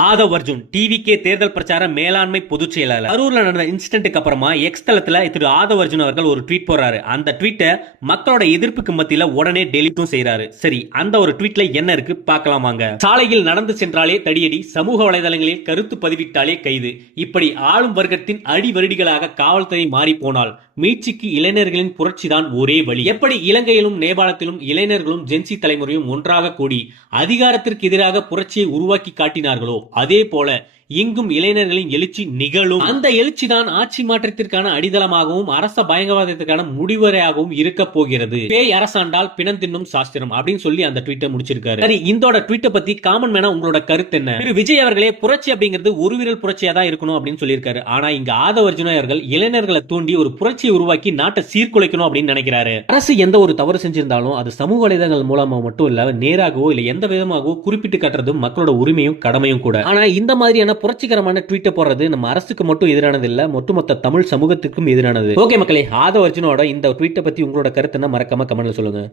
Aadhav Arjun TVK தேர்தல் பிரச்சார மேலாண்மை பொதுச் செயலாளர். கரூர்ல நடந்த இன்சிடென்ட்டுக்கு அப்புறமா எக்ஸ் தளத்துல திரு ஆதவ் அர்ஜுன் அவர்கள் ஒரு ட்வீட் போறாரு அந்த ட்வீட்டை மக்களோட எதிர்ப்புக்கு மத்தியில உடனே டெலிட்டும் செய்யறாரு சரி அந்த ஒரு ட்வீட்ல என்ன இருக்கு? பார்க்கலாம் வாங்க. சாலையில் நடந்து சென்றாலே தடியடி சமூக வலைதளங்களில் கருத்து பதிவிட்டாலே கைது. இப்படி ஆளும் வர்க்கத்தின் அடிவருடிகளாக காவல்துறை மாறி போனால் மீட்சிக்கு இளைஞர்களின் புரட்சிதான் ஒரே வழி. எப்படி இலங்கையிலும் நேபாளத்திலும் இளைஞர்களும் ஜென்சி தலைமுறையும் ஒன்றாக கூடி அதிகாரத்திற்கு எதிராக புரட்சியை உருவாக்கி காட்டினார்களோ? அதே போல இங்கும் இளைஞர்களின் எழுச்சி நிகழும். அந்த எழுச்சி தான் ஆட்சி மாற்றத்திற்கான அடித்தளமாகவும் அரச பயங்கரவாதத்திற்கான முடிவரையாகவும் இருக்க போகிறது. பேய் அரசாண்டால் பிணம் தின்னும் சாஸ்திரம் அப்படின்னு சொல்லி அந்த ட்வீட்டை முடிச்சிருக்காரு. சரி இந்தோட ட்வீட்டை பத்தி காமன் மேனா உங்களோட கருத்து என்ன? திரு விஜய் அவர்களே புரட்சி அப்படிங்கிறது ஒரு விரல் புரட்சியா தான் இருக்கணும் அப்படின்னு சொல்லியிருக்காரு. ஆனா இங்க ஆதவர்ஜுனா அவர்கள் இளைஞர்களை தூண்டி ஒரு புரட்சியை உருவாக்கி நாட்டை சீர்குலைக்கணும் அப்படின்னு நினைக்கிறாரு. அரசு எந்த ஒரு தவறு செஞ்சிருந்தாலும் அது சமூக வலைதளங்கள் மூலமா மட்டும் இல்ல நேராகவோ இல்ல எந்த விதமாகவோ குறிப்பிட்டு கட்டுறது மக்களோட உரிமையும் கடமையும் கூட. ஆனா இந்த மாதிரியான புரட்சிகரமான ட்வீட்டை போடுறது நம்ம அரசுக்கு மட்டும் எதிரானது இல்ல ஒட்டுமொத்த தமிழ் சமூகத்திற்கும் எதிரானது. ஓகே மக்களே ஆதவ அர்ஜுனோட இந்த ட்வீட்டை பத்தி உங்களோட கருத்துன்னா மறக்காம கமெண்ட்ல சொல்லுங்க.